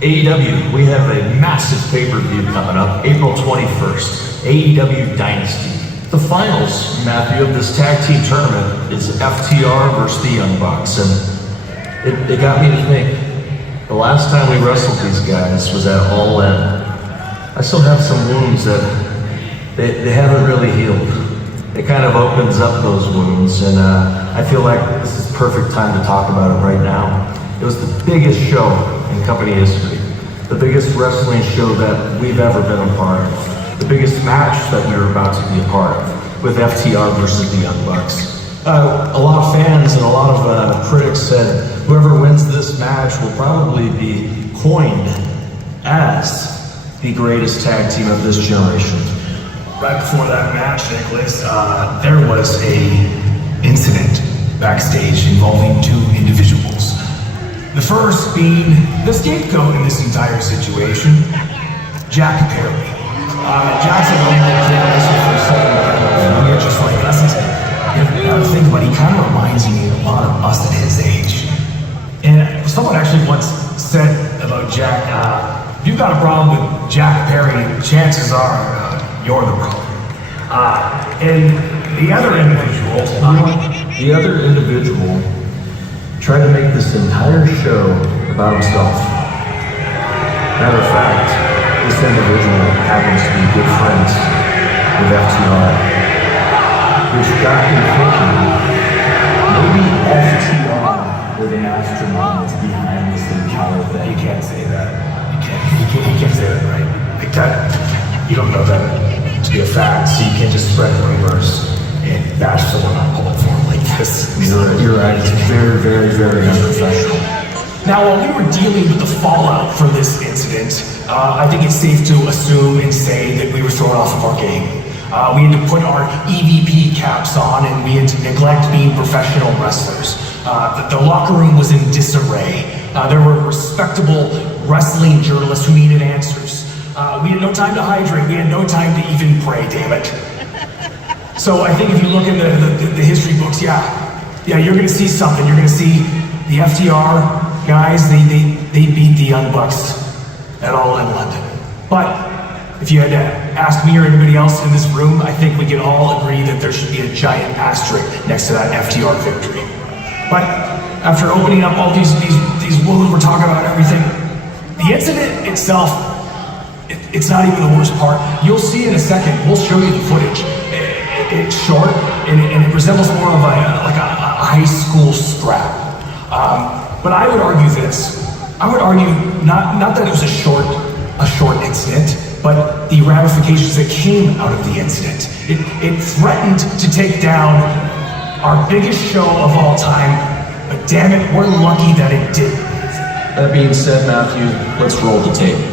AEW, we have a massive pay-per-view coming up, April 21st, AEW Dynasty. The finals, Matthew, of this tag team tournament is FTR versus the Young Bucks, and it got me to think, the last time we wrestled these guys was at All In. I still have some wounds that they haven't really healed. It kind of opens up those wounds, and I feel like this is perfect time to talk about it right now. It was the biggest show in company history, the biggest wrestling show that we've ever been a part of, the biggest match that we were about to be a part of, with FTR versus the Young Bucks. A lot of fans and a lot of critics said whoever wins this match will probably be coined as the greatest tag team of this generation. Right before that match, Nicholas, there was an incident backstage involving two individuals. The first being the scapegoat in this entire situation, Jack Perry. Jack's like a little kid, for a second, you're just like us. I was thinking about it, he kind of reminds me a lot of us at his age. And someone actually once said about Jack, if you've got a problem with Jack Perry, chances are you're the problem. And the other individual tried to make this entire show about himself. Matter of fact, this individual happens to be good friends with FTR, which got me thinking, maybe FTR were the masterminds behind this entire thing. You can't say that. You can't say that, right? Like that, you don't know that to be a fact, so you can't just spread rumors and bash someone on public forum like this. You're right, it's very, very, very unprofessional. Now, while we were dealing with the fallout from this incident, I think it's safe to assume and say that we were thrown off of our game. We had to put our EVP caps on, and we had to neglect being professional wrestlers. The locker room was in disarray. There were respectable wrestling journalists who needed answers. We had no time to hydrate. We had no time to even pray, damn it. So I think if you look in the history books, yeah, you're gonna see something. You're gonna see the FTR guys, they beat the Young Bucks at All In London. But if you had to ask me or anybody else in this room, I think we can all agree that there should be a giant asterisk next to that FTR victory. But after opening up all these wounds, we're talking about everything. The incident itself, it's not even the worst part. You'll see in a second. We'll show you the footage. It's short, and it resembles more of a high school scrap. But I would argue this. I would argue not that it was a short incident, but the ramifications that came out of the incident. It threatened to take down our biggest show of all time, but damn it, we're lucky that it didn't. That being said, Matthew, let's roll the tape.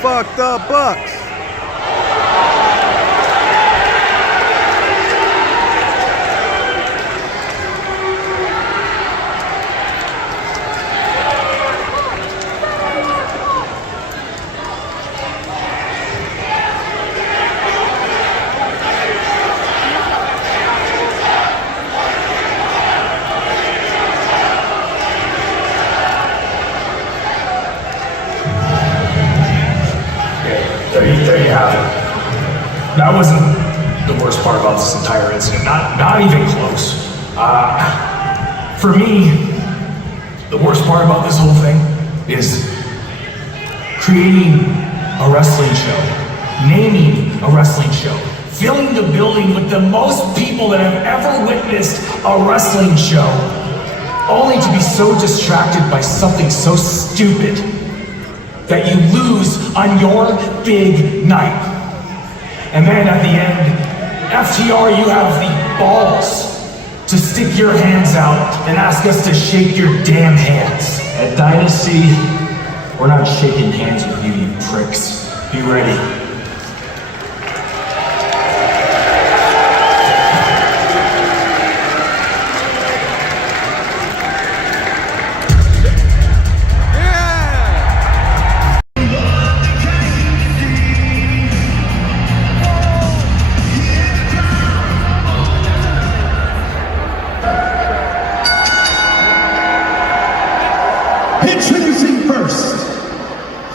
Fuck the Bucks. There you have it. That wasn't the worst part about this entire incident. Not even close. For me, the worst part about this whole thing is creating a wrestling show, naming a wrestling show, filling the building with the most people that have ever witnessed a wrestling show, only to be so distracted by something so stupid that you lose on your big night. And then at the end, FTR, you have the balls to stick your hands out and ask us to shake your damn hands. At Dynasty, we're not shaking hands with you, you pricks. Be ready. Introducing first,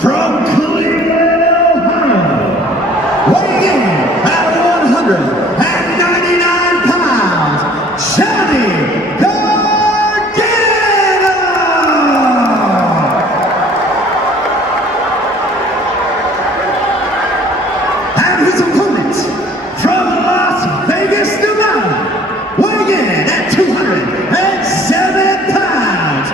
from Cleveland, Ohio, weighing in at 199 pounds, Johnny Gargano! And his opponent, from Las Vegas, Nevada, weighing in at 207 pounds,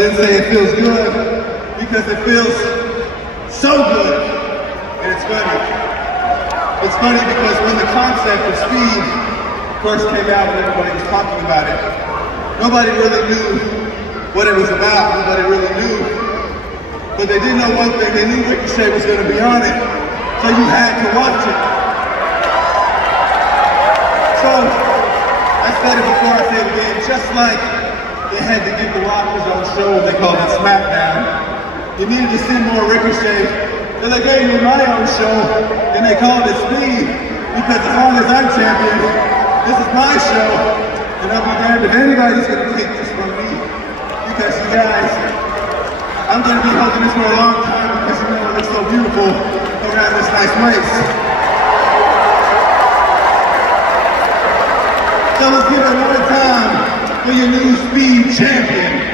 didn't say it feels good because it feels so good. And it's funny. It's funny because when the concept of speed first came out and everybody was talking about it, nobody really knew what it was about. Nobody really knew. But they did know one thing. They knew Ricochet was going to be on it. So you had to watch it. So, I said it before, I say it again, just like they had to give The Rock his own show, they called it SmackDown. You needed to see more Ricochet, so they gave me my own show, and they called it Speed, because as long as I'm champion, this is my show, and I'll be damned if anybody's going to take this from me, because you guys, I'm going to be holding this for a long time, because you know it looks so beautiful around this nice place. So let's give it one time for your new Speed champion.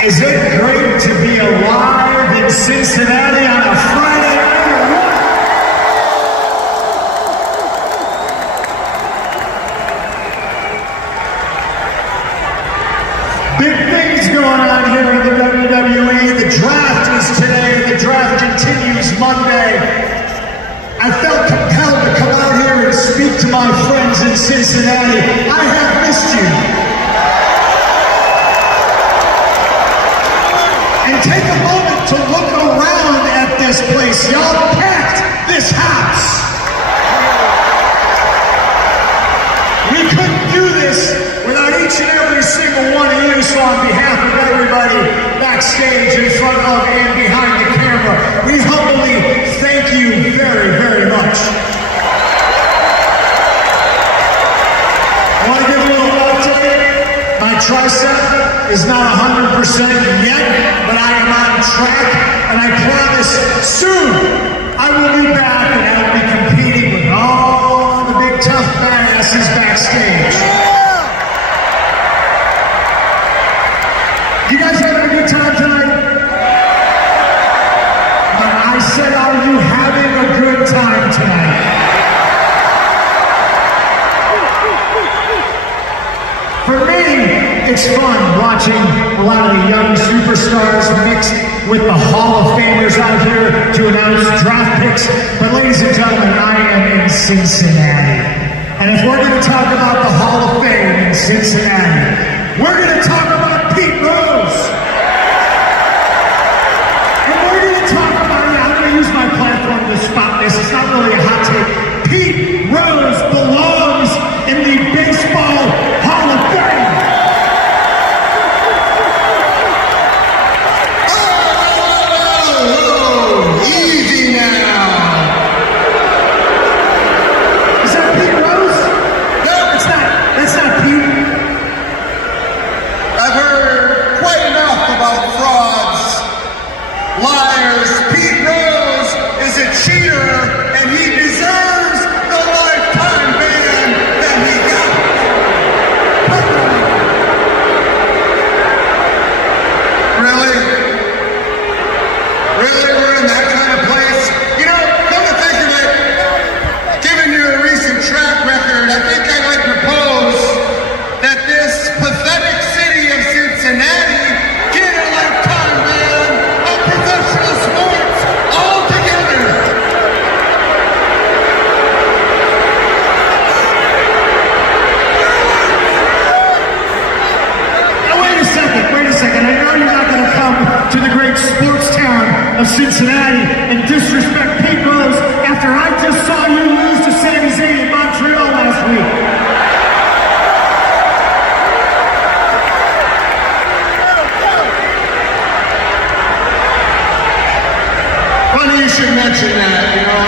Is it great to be alive in Cincinnati on a Friday night? Big things going on here in the WWE. The draft is today. The draft continues Monday. I felt compelled to come out here and speak to my friends in Cincinnati. I have missed you. And take a moment to look around at this place. Y'all packed this house. We couldn't do this without each and every single one of you, so on behalf of everybody backstage, in front of and behind the camera, we humbly thank you very, very much. I want to give a little update. My tricep is not 100% yet, but I am on track, and I promise soon I will be back and I will be competing with all the big tough badasses backstage. You guys having a good time tonight? I said, are you having a good time tonight? For me, it's fun watching a lot of the young superstars mixed with the Hall of Famers out here to announce draft picks. But ladies and gentlemen, I am in Cincinnati. And if we're going to talk about the Hall of Fame in Cincinnati, we're going to talk about Pete Rose. And we're going to talk about, I'm going to use my platform to spot this. It's not really a hot take. Pete Rose belongs in the Baseball Hall of Fame. Oh, easy now. Is that Pete Rose? No, it's not. That's not Pete. I've heard quite enough about frauds, liars. Pete Rose is a cheater, and he deserves the lifetime ban that he got. Really? Really? We're in that kind of place? You know, come to think of it, given your recent track record, I think I'd like to propose that this pathetic city of Cincinnati get a lifetime ban of professional sports altogether. Now wait a second. I know you're not going to come to the great sports town of Cincinnati and disrespect Pete Rose after I just saw you lose to Sami Zayn in Montreal last week. should mention that, you know.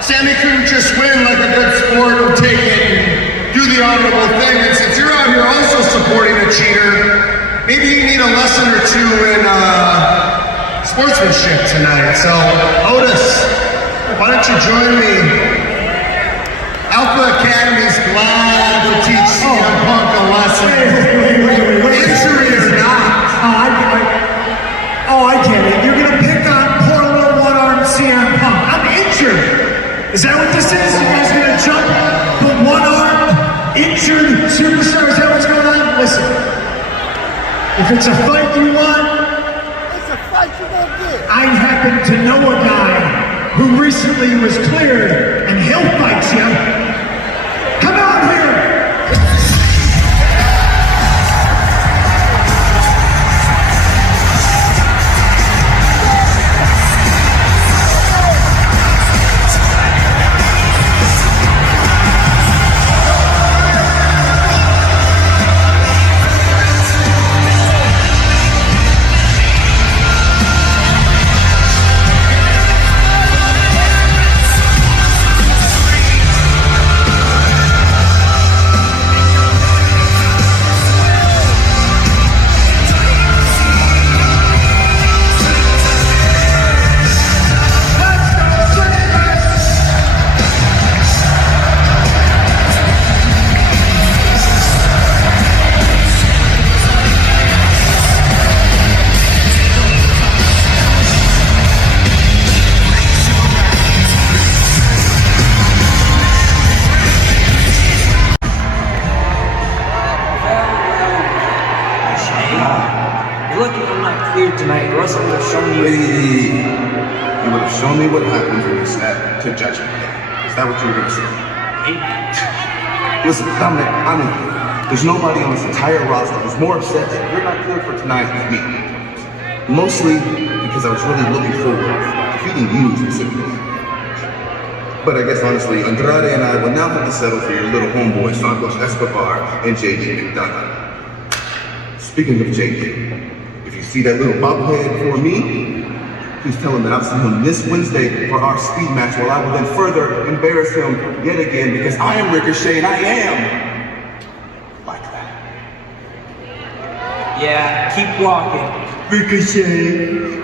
Sammy couldn't just win like a good sport or take it and do the honorable thing. And since you're out here also supporting a cheater, maybe you need a lesson or two in sportsmanship tonight. So, Otis, why don't you join me? Alpha Academy's glad to teach CM Punk a lesson. Injury or not. Oh, I get it. You're gonna pick on poor little one-armed CM Punk. I'm injured. Is that what this is? You guys gonna jump the one-armed, injured superstar? Is that what's going on? Listen, if it's a fight you want, It's a fight you gonna get. I happen to know a guy who recently was cleared, and he'll fight you. Come out here. You're lucky I'm not cleared tonight, or else I would have shown you. You would have shown me what happens when you snap to judgment. Is that what you were going to say? Listen, Dominic, I'm in here. There's nobody on this entire roster who's more upset that you're not cleared for tonight than me. Mostly because I was really looking forward to defeating you specifically. But I guess honestly, Andrade and I will now have to settle for your little homeboy, Santos Escobar and JD McDonough. Speaking of JD, if you see that little bobblehead for me, please tell him that I'll see him this Wednesday for our speed match, while I will then further embarrass him yet again, because I am Ricochet and I am like that. Yeah, keep walking. Ricochet.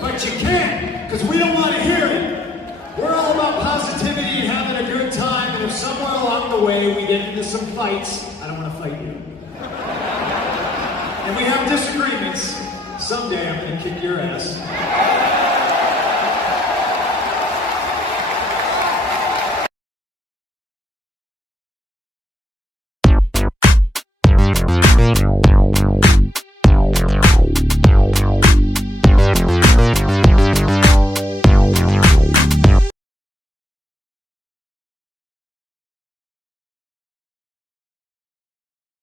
But you can't, because we don't want to hear it. We're all about positivity. and if somewhere along the way we get into some fights, I don't want to fight you. And we have disagreements, someday I'm going to kick your ass.